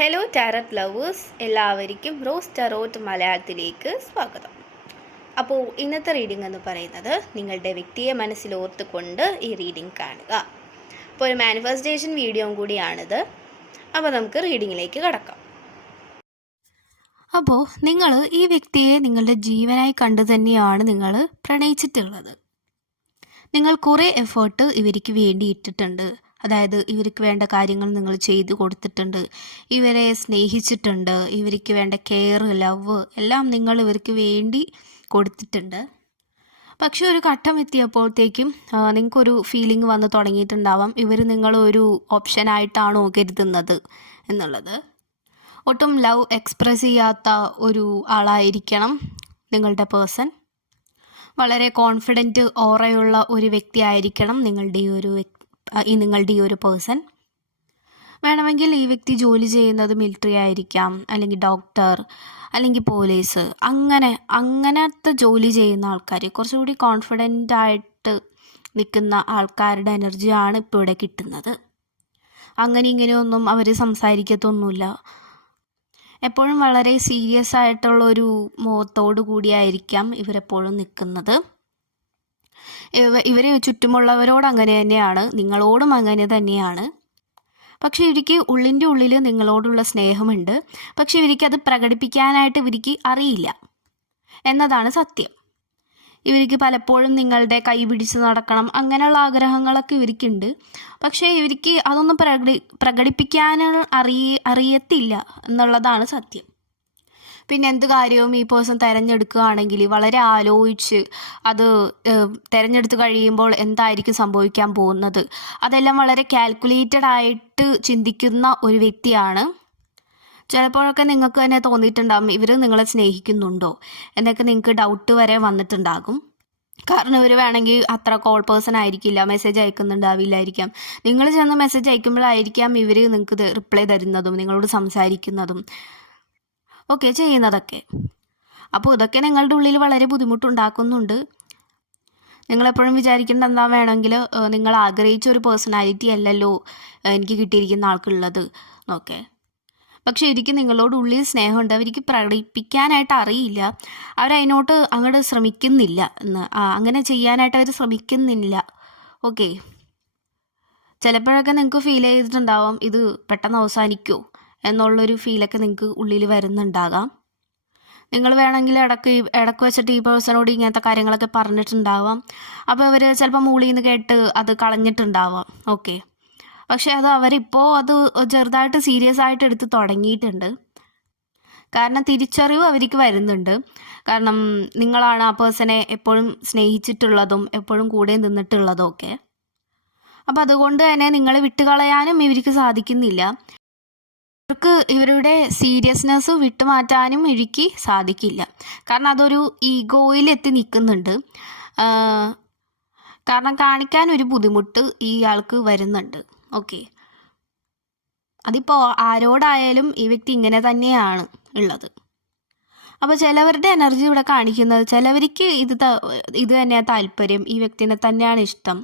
Hello tarot lovers, എല്ലാവർക്കും rose tarot മലയാളത്തിലേക്ക് സ്വാഗതം. അപ്പോൾ ഇന്നത്തെ റീഡിംഗ് എന്ന് പറയുന്നത് നിങ്ങളുടെ വ്യക്തിയെ മനസ്സിലോർത്തുകൊണ്ട് ഈ റീഡിംഗ് കാണുക. അപ്പോൾ ഒരു മാനിഫെസ്റ്റേഷൻ വീഡിയോയും കൂടിയാണിത്. അപ്പോൾ നമുക്ക് റീഡിങ്ങിലേക്ക് കടക്കാം. അപ്പോൾ നിങ്ങൾ ഈ വ്യക്തിയെ നിങ്ങളുടെ ജീവനായി കണ്ടു തന്നെയാണ് നിങ്ങൾ പ്രണയിച്ചിട്ടുള്ളത്. നിങ്ങൾ കുറേ എഫേർട്ട് ഇവർക്ക് വേണ്ടി ഇട്ടിട്ടുണ്ട്. അതായത് ഇവർക്ക് വേണ്ട കാര്യങ്ങൾ നിങ്ങൾ ചെയ്തു കൊടുത്തിട്ടുണ്ട്, ഇവരെ സ്നേഹിച്ചിട്ടുണ്ട്, ഇവർക്ക് വേണ്ട കെയർ, ലവ് എല്ലാം നിങ്ങൾ ഇവർക്ക് വേണ്ടി കൊടുത്തിട്ടുണ്ട്. പക്ഷെ ഒരു ഘട്ടം എത്തിയപ്പോഴത്തേക്കും നിങ്ങൾക്കൊരു ഫീലിംഗ് വന്ന് തുടങ്ങിയിട്ടുണ്ടാവാം, ഇവർ നിങ്ങളൊരു ഓപ്ഷനായിട്ടാണോ കരുതുന്നത് എന്നുള്ളത്. ഒട്ടും ലവ് എക്സ്പ്രസ് ചെയ്യാത്ത ഒരു ആളായിരിക്കണം നിങ്ങളുടെ പേഴ്സൺ. വളരെ കോൺഫിഡൻറ്റ് ഓറയുള്ള ഒരു വ്യക്തി ആയിരിക്കണം നിങ്ങളുടെ ഈ ഒരു പേഴ്സൺ. വേണമെങ്കിൽ ഈ വ്യക്തി ജോലി ചെയ്യുന്നത് മിലിറ്ററി ആയിരിക്കാം, അല്ലെങ്കിൽ ഡോക്ടർ, അല്ലെങ്കിൽ പോലീസ്, അങ്ങനത്തെ ജോലി ചെയ്യുന്ന ആൾക്കാർ, കുറച്ചുകൂടി കോൺഫിഡൻ്റ് ആയിട്ട് നിൽക്കുന്ന ആൾക്കാരുടെ എനർജിയാണ് ഇപ്പോൾ ഇവിടെ കിട്ടുന്നത്. ഇങ്ങനെയൊന്നും അവർ സംസാരിക്കത്തൊന്നുമില്ല. എപ്പോഴും വളരെ സീരിയസ് ആയിട്ടുള്ളൊരു മുഖത്തോടു കൂടിയായിരിക്കാം ഇവരെപ്പോഴും നിൽക്കുന്നത്. ഇവർ ചുറ്റുമുള്ളവരോട് അങ്ങനെ തന്നെയാണ്, നിങ്ങളോടും അങ്ങനെ തന്നെയാണ്. പക്ഷെ ഇവർക്ക് ഉള്ളിൻ്റെ ഉള്ളിൽ നിങ്ങളോടുള്ള സ്നേഹമുണ്ട്. പക്ഷെ ഇവർക്കത് പ്രകടിപ്പിക്കാനായിട്ട് ഇവർക്ക് അറിയില്ല എന്നതാണ് സത്യം. ഇവർക്ക് പലപ്പോഴും നിങ്ങളുടെ കൈ പിടിച്ച് നടക്കണം, അങ്ങനെയുള്ള ആഗ്രഹങ്ങളൊക്കെ ഇവർക്കുണ്ട്. പക്ഷേ ഇവർക്ക് അതൊന്നും പ്രകടിപ്പിക്കാൻ അറിയത്തില്ല എന്നുള്ളതാണ് സത്യം. പിന്നെ എന്ത് കാര്യവും ഈ പേഴ്സൺ തിരഞ്ഞെടുക്കുകയാണെങ്കിൽ വളരെ ആലോചിച്ച് അത് തിരഞ്ഞെടുത്ത് കഴിയുമ്പോൾ എന്തായിരിക്കും സംഭവിക്കാൻ പോകുന്നത്, അതെല്ലാം വളരെ കാൽക്കുലേറ്റഡ് ആയിട്ട് ചിന്തിക്കുന്ന ഒരു വ്യക്തിയാണ്. ചിലപ്പോഴൊക്കെ നിങ്ങൾക്ക് തന്നെ തോന്നിയിട്ടുണ്ടാകും ഇവർ നിങ്ങളെ സ്നേഹിക്കുന്നുണ്ടോ എന്നൊക്കെ നിങ്ങൾക്ക് ഡൗട്ട് വരെ വന്നിട്ടുണ്ടാകും. കാരണം ഇവർ വേണമെങ്കിൽ അത്ര കോൾ പേഴ്സൺ ആയിരിക്കില്ല, മെസ്സേജ് അയക്കുന്നുണ്ടാവില്ലായിരിക്കാം. നിങ്ങൾ ചെന്ന് മെസ്സേജ് അയക്കുമ്പോഴായിരിക്കാം ഇവർ നിങ്ങൾക്ക് റിപ്ലൈ തരുന്നതും നിങ്ങളോട് സംസാരിക്കുന്നതും ഒക്കെ ചെയ്യുന്നതൊക്കെ. അപ്പോൾ ഇതൊക്കെ നിങ്ങളുടെ ഉള്ളിൽ വളരെ ബുദ്ധിമുട്ടുണ്ടാക്കുന്നുണ്ട്. നിങ്ങളെപ്പോഴും വിചാരിക്കേണ്ട എന്താ, വേണമെങ്കിൽ നിങ്ങൾ ആഗ്രഹിച്ച ഒരു പേഴ്സണാലിറ്റി അല്ലല്ലോ എനിക്ക് കിട്ടിയിരിക്കുന്ന ആൾക്കുള്ളത് ഓക്കെ. പക്ഷെ ഇവർക്ക് നിങ്ങളോട് ഉള്ളിൽ സ്നേഹമുണ്ട്, അവർക്ക് പ്രകടിപ്പിക്കാനായിട്ട് അറിയില്ല, അവരതിനോട്ട് അങ്ങോട്ട് ശ്രമിക്കുന്നില്ല അങ്ങനെ ചെയ്യാനായിട്ട് അവർ ശ്രമിക്കുന്നില്ല ഓക്കെ. ചിലപ്പോഴൊക്കെ നിങ്ങൾക്ക് ഫീൽ ചെയ്തിട്ടുണ്ടാവാം ഇത് പെട്ടെന്ന് അവസാനിക്കുമോ എന്നുള്ളൊരു ഫീലൊക്കെ നിങ്ങൾക്ക് ഉള്ളിൽ വരുന്നുണ്ടാകാം. നിങ്ങൾ വേണമെങ്കിൽ ഇടയ്ക്ക് വെച്ചിട്ട് ഈ പേഴ്സണോട് ഇങ്ങനത്തെ കാര്യങ്ങളൊക്കെ പറഞ്ഞിട്ടുണ്ടാവാം. അപ്പോൾ അവർ ചിലപ്പോൾ മൂളിയിൽ നിന്ന് കേട്ട് അത് കളഞ്ഞിട്ടുണ്ടാവാം ഓക്കെ. പക്ഷെ അവരിപ്പോൾ അത് ചെറുതായിട്ട് സീരിയസ് ആയിട്ട് എടുത്ത് തുടങ്ങിയിട്ടുണ്ട്. കാരണം തിരിച്ചറിവ് അവർക്ക് വരുന്നുണ്ട്. കാരണം നിങ്ങളാണ് ആ പേഴ്സണെ എപ്പോഴും സ്നേഹിച്ചിട്ടുള്ളതും എപ്പോഴും കൂടെ നിന്നിട്ടുള്ളതും ഒക്കെ. അപ്പം അതുകൊണ്ട് തന്നെ നിങ്ങളെ വിട്ടുകളയാനും ഇവർക്ക് സാധിക്കുന്നില്ല. ഇവർക്ക് ഇവരുടെ സീരിയസ്നെസ് വിട്ടുമാറ്റാനും ഇവർക്ക് സാധിക്കില്ല. കാരണം അതൊരു ഈഗോയിൽ എത്തി നിൽക്കുന്നുണ്ട്. കാരണം കാണിക്കാൻ ഒരു ബുദ്ധിമുട്ട് ഈ ആൾക്ക് വരുന്നുണ്ട് ഓക്കെ. അതിപ്പോൾ ആരോടായാലും ഈ വ്യക്തി ഇങ്ങനെ തന്നെയാണ് ഉള്ളത്. അപ്പോൾ ചിലവരുടെ എനർജി ഇവിടെ കാണിക്കുന്നത്, ചിലവർക്ക് ഇത് തന്നെയാണ് താല്പര്യം, ഈ വ്യക്തിനെ തന്നെയാണ് ഇഷ്ടം.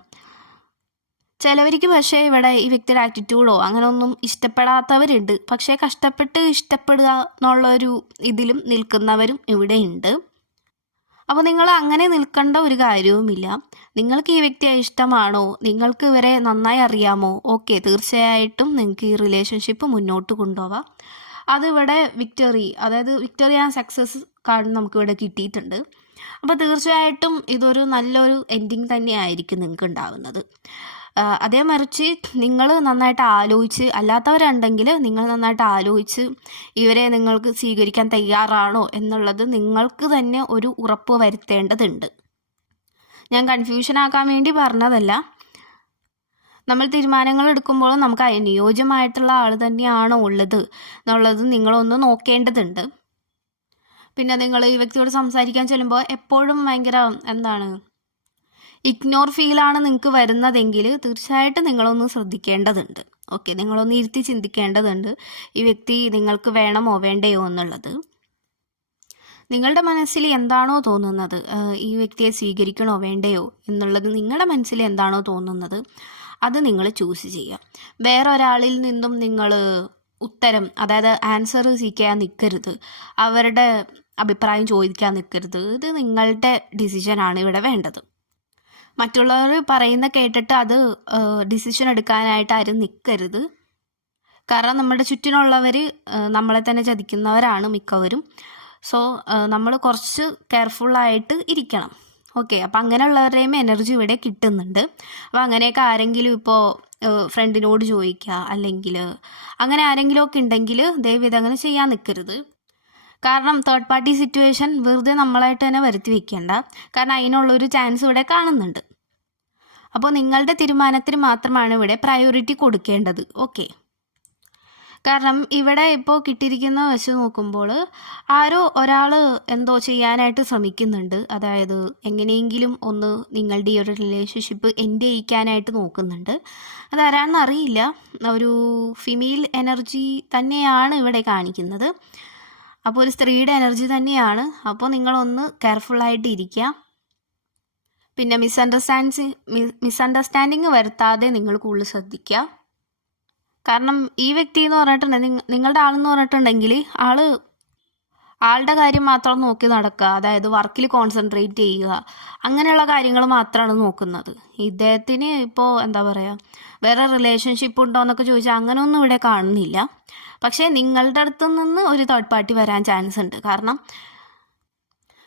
ചിലവർക്ക് പക്ഷേ ഇവിടെ ഈ വ്യക്തിയുടെ ആറ്റിറ്റ്യൂഡോ അങ്ങനെയൊന്നും ഇഷ്ടപ്പെടാത്തവരുണ്ട്. പക്ഷേ കഷ്ടപ്പെട്ട് ഇഷ്ടപ്പെടുക എന്നുള്ളൊരു ഇതിലും നിൽക്കുന്നവരും ഇവിടെ ഉണ്ട്. അപ്പോൾ നിങ്ങൾ അങ്ങനെ നിൽക്കേണ്ട ഒരു കാര്യവുമില്ല. നിങ്ങൾക്ക് ഈ വ്യക്തിയെ ഇഷ്ടമാണോ, നിങ്ങൾക്ക് ഇവരെ നന്നായി അറിയാമോ, ഓക്കെ, തീർച്ചയായിട്ടും നിങ്ങൾക്ക് ഈ റിലേഷൻഷിപ്പ് മുന്നോട്ട് കൊണ്ടുപോവാം. അതിവിടെ വിക്ടറി ആൻഡ് സക്സസ് കാർഡ് നമുക്കിവിടെ കിട്ടിയിട്ടുണ്ട്. അപ്പോൾ തീർച്ചയായിട്ടും ഇതൊരു നല്ലൊരു എൻഡിങ് തന്നെയായിരിക്കും നിങ്ങൾക്ക് ഉണ്ടാവുന്നത്. അതേ മറിച്ച് നിങ്ങൾ നന്നായിട്ട് ആലോചിച്ച്, അല്ലാത്തവരുണ്ടെങ്കിൽ നിങ്ങൾ നന്നായിട്ട് ആലോചിച്ച് ഇവരെ നിങ്ങൾക്ക് സ്വീകരിക്കാൻ തയ്യാറാണോ എന്നുള്ളത് നിങ്ങൾക്ക് തന്നെ ഒരു ഉറപ്പ് വരുത്തേണ്ടതുണ്ട്. ഞാൻ കൺഫ്യൂഷൻ ആക്കാൻ വേണ്ടി പറഞ്ഞതല്ല. നമ്മൾ തീരുമാനങ്ങൾ എടുക്കുമ്പോൾ നമുക്ക് അനുയോജ്യമായിട്ടുള്ള ആൾ തന്നെയാണോ ഉള്ളത് എന്നുള്ളത് നിങ്ങളൊന്ന് നോക്കേണ്ടതുണ്ട്. പിന്നെ നിങ്ങൾ ഈ വ്യക്തിയോട് സംസാരിക്കാൻ ചെല്ലുമ്പോൾ എപ്പോഴും ഭയങ്കര ഇഗ്നോർ ഫീലാണ് നിങ്ങൾക്ക് വരുന്നതെങ്കിൽ തീർച്ചയായിട്ടും നിങ്ങളൊന്ന് ശ്രദ്ധിക്കേണ്ടതുണ്ട് ഓക്കെ. നിങ്ങളൊന്ന് ഇരുത്തി ചിന്തിക്കേണ്ടതുണ്ട് ഈ വ്യക്തി നിങ്ങൾക്ക് വേണമോ വേണ്ടയോ എന്നുള്ളത്. നിങ്ങളുടെ മനസ്സിൽ എന്താണോ തോന്നുന്നത്, ഈ വ്യക്തിയെ സ്വീകരിക്കണോ വേണ്ടയോ എന്നുള്ളത് നിങ്ങളുടെ മനസ്സിൽ എന്താണോ തോന്നുന്നത് അത് നിങ്ങൾ ചൂസ് ചെയ്യുക. വേറൊരാളിൽ നിന്നും നിങ്ങൾ ഉത്തരം, അതായത് ആൻസർ സീക്കാൻ നിൽക്കരുത്, അവരുടെ അഭിപ്രായം ചോദിക്കാൻ നിൽക്കരുത്. ഇത് നിങ്ങളുടെ ഡിസിഷനാണ് ഇവിടെ വേണ്ടത്. മറ്റുള്ളവർ പറയുന്ന കേട്ടിട്ട് അത് ഡിസിഷൻ എടുക്കാനായിട്ട് ആരും നിൽക്കരുത്. കാരണം നമ്മുടെ ചുറ്റിനുള്ളവർ നമ്മളെ തന്നെ ചതിക്കുന്നവരാണ് മിക്കവരും. സോ നമ്മൾ കുറച്ച് കെയർഫുള്ളായിട്ട് ഇരിക്കണം. ഓക്കെ, അപ്പം അങ്ങനെയുള്ളവരുടെയും എനർജി ഇവിടെ കിട്ടുന്നുണ്ട്. അപ്പോൾ അങ്ങനെയൊക്കെ ആരെങ്കിലും ഇപ്പോൾ ഫ്രണ്ടിനോട് ചോദിക്കുക, അല്ലെങ്കിൽ അങ്ങനെ ആരെങ്കിലും ഒക്കെ ഉണ്ടെങ്കിൽ ദയവ് അങ്ങനെ ചെയ്യാൻ നിൽക്കരുത്. കാരണം തേർഡ് പാർട്ടി സിറ്റുവേഷൻ വെറുതെ നമ്മളായിട്ട് തന്നെ വരുത്തി വെക്കേണ്ട. കാരണം അതിനുള്ളൊരു ചാൻസ് ഇവിടെ കാണുന്നുണ്ട്. അപ്പോൾ നിങ്ങളുടെ തീരുമാനത്തിന് മാത്രമാണ് ഇവിടെ പ്രയോറിറ്റി കൊടുക്കേണ്ടത്. ഓക്കെ, കാരണം ഇവിടെ ഇപ്പോൾ കിട്ടിയിരിക്കുന്ന വെച്ച് നോക്കുമ്പോൾ ആരോ ഒരാൾ എന്തോ ചെയ്യാനായിട്ട് ശ്രമിക്കുന്നുണ്ട്. അതായത് എങ്ങനെയെങ്കിലും ഒന്ന് നിങ്ങളുടെ ഈ ഒരു റിലേഷൻഷിപ്പ് എൻഡ് ചെയ്യിക്കാനായിട്ട് നോക്കുന്നുണ്ട്. അതാരാണെന്ന് അറിയില്ല. ഒരു ഫീമെയിൽ എനർജി തന്നെയാണ് ഇവിടെ കാണിക്കുന്നത്. അപ്പോൾ ഒരു സ്ത്രീയുടെ എനർജി തന്നെയാണ്. അപ്പോൾ നിങ്ങളൊന്ന് കെയർഫുള്ളായിട്ട് ഇരിക്കുക. പിന്നെ മിസ്അണ്ടർസ്റ്റാൻഡിങ് വരുത്താതെ നിങ്ങൾ കൂടുതൽ ശ്രദ്ധിക്കുക. കാരണം ഈ വ്യക്തി എന്ന് പറഞ്ഞിട്ടുണ്ടെങ്കിൽ, നിങ്ങളുടെ ആളെന്ന് പറഞ്ഞിട്ടുണ്ടെങ്കിൽ ആളുടെ കാര്യം മാത്രം നോക്കി നടക്കുക. അതായത് വർക്കിൽ കോൺസെൻട്രേറ്റ് ചെയ്യുക, അങ്ങനെയുള്ള കാര്യങ്ങൾ മാത്രമാണ് നോക്കുന്നത്. ഇദ്ദേഹത്തിന് ഇപ്പോൾ എന്താ പറയുക, വേറെ റിലേഷൻഷിപ്പ് ഉണ്ടോ എന്നൊക്കെ ചോദിച്ചാൽ അങ്ങനെയൊന്നും ഇവിടെ കാണുന്നില്ല. പക്ഷേ നിങ്ങളുടെ അടുത്ത് നിന്ന് ഒരു തേർഡ് പാർട്ടി വരാൻ ചാൻസ് ഉണ്ട്.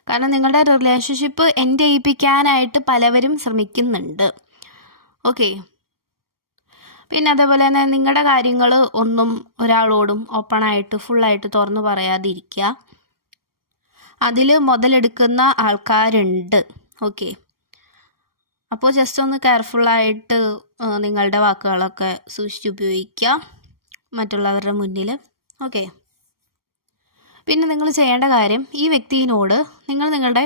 കാരണം നിങ്ങളുടെ റിലേഷൻഷിപ്പ് എൻഡ് ചെയ്യിപ്പിക്കാനായിട്ട് പലവരും ശ്രമിക്കുന്നുണ്ട്. ഓക്കെ, പിന്നെ അതേപോലെ തന്നെ നിങ്ങളുടെ കാര്യങ്ങൾ ഒന്നും ഒരാളോടും ഓപ്പണായിട്ട് ഫുള്ളായിട്ട് തുറന്നു പറയാതിരിക്കുക. അതിൽ മുതലെടുക്കുന്ന ആൾക്കാരുണ്ട്. ഓക്കെ, അപ്പോൾ ജസ്റ്റ് ഒന്ന് കെയർഫുള്ളായിട്ട് നിങ്ങളുടെ വാക്കുകളൊക്കെ സൂക്ഷിച്ചുപയോഗിക്കുക മറ്റുള്ളവരുടെ മുന്നിൽ. ഓക്കെ, പിന്നെ നിങ്ങൾ ചെയ്യേണ്ട കാര്യം, ഈ വ്യക്തിയോട് നിങ്ങൾ നിങ്ങളുടെ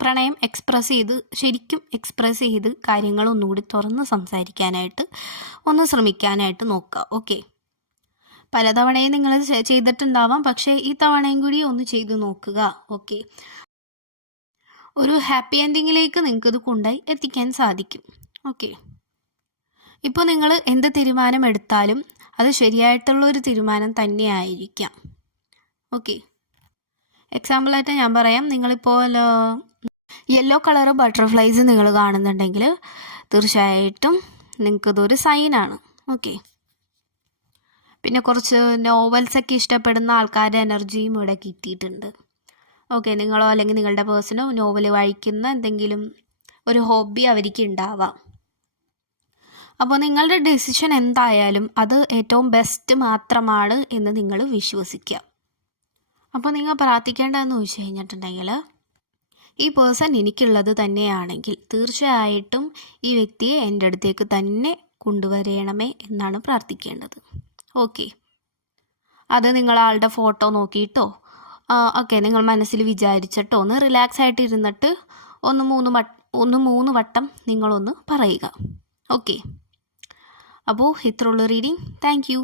പ്രണയം ശരിക്കും എക്സ്പ്രസ് ചെയ്ത് കാര്യങ്ങൾ ഒന്നുകൂടി തുറന്ന് സംസാരിക്കാനായിട്ട് ഒന്ന് ശ്രമിക്കാനായിട്ട് നോക്കുക. ഓക്കെ, പലതവണയും നിങ്ങൾ ചെയ്തിട്ടുണ്ടാവാം, പക്ഷേ ഈ തവണയും കൂടി ഒന്ന് ചെയ്ത് നോക്കുക. ഓക്കെ, ഒരു ഹാപ്പി എൻഡിങ്ങിലേക്ക് നിങ്ങൾക്കിത് കൊണ്ടുപോയി എത്തിക്കാൻ സാധിക്കും. ഓക്കെ, ഇപ്പോൾ നിങ്ങൾ എന്ത് തീരുമാനം എടുത്താലും അത് ശരിയായിട്ടുള്ളൊരു തീരുമാനം തന്നെയായിരിക്കാം. ഓക്കെ, എക്സാമ്പിളായിട്ട് ഞാൻ പറയാം. നിങ്ങളിപ്പോൾ യെല്ലോ കളർ ബട്ടർഫ്ലൈസ് നിങ്ങൾ കാണുന്നുണ്ടെങ്കിൽ തീർച്ചയായിട്ടും നിങ്ങൾക്കിതൊരു സൈനാണ്. ഓക്കെ, പിന്നെ കുറച്ച് നോവൽസൊക്കെ ഇഷ്ടപ്പെടുന്ന ആൾക്കാരുടെ എനർജിയും ഇവിടെ കിട്ടിയിട്ടുണ്ട്. ഓക്കെ, നിങ്ങളോ അല്ലെങ്കിൽ നിങ്ങളുടെ പേഴ്സണോ നോവൽ വായിക്കുന്ന എന്തെങ്കിലും ഒരു ഹോബി അവർക്ക് ഉണ്ടാവാം. അപ്പോൾ നിങ്ങളുടെ ഡിസിഷൻ എന്തായാലും അത് ഏറ്റവും ബെസ്റ്റ് മാത്രമാണ് എന്ന് നിങ്ങൾ വിശ്വസിക്കുക. അപ്പോൾ നിങ്ങൾ പ്രാർത്ഥിക്കേണ്ടതെന്ന് ചോദിച്ചു കഴിഞ്ഞിട്ടുണ്ടെങ്കിൽ, ഈ പേഴ്സൺ എനിക്കുള്ളത് തന്നെയാണെങ്കിൽ തീർച്ചയായിട്ടും ഈ വ്യക്തിയെ എൻ്റെ അടുത്തേക്ക് തന്നെ കൊണ്ടുവരണമേ എന്നാണ് പ്രാർത്ഥിക്കേണ്ടത്. ഓക്കെ, അത് നിങ്ങൾ ആളുടെ ഫോട്ടോ നോക്കിയിട്ടോ ഓക്കെ നിങ്ങൾ മനസ്സിൽ വിചാരിച്ചിട്ടോ ഒന്ന് റിലാക്സ് ആയിട്ട് ഇരുന്നിട്ട് ഒന്ന് മൂന്ന് വട്ടം നിങ്ങളൊന്ന് പറയുക. ഓക്കെ, അപ്പോൾ ഇത്രയുള്ള റീഡിങ്. Thank you.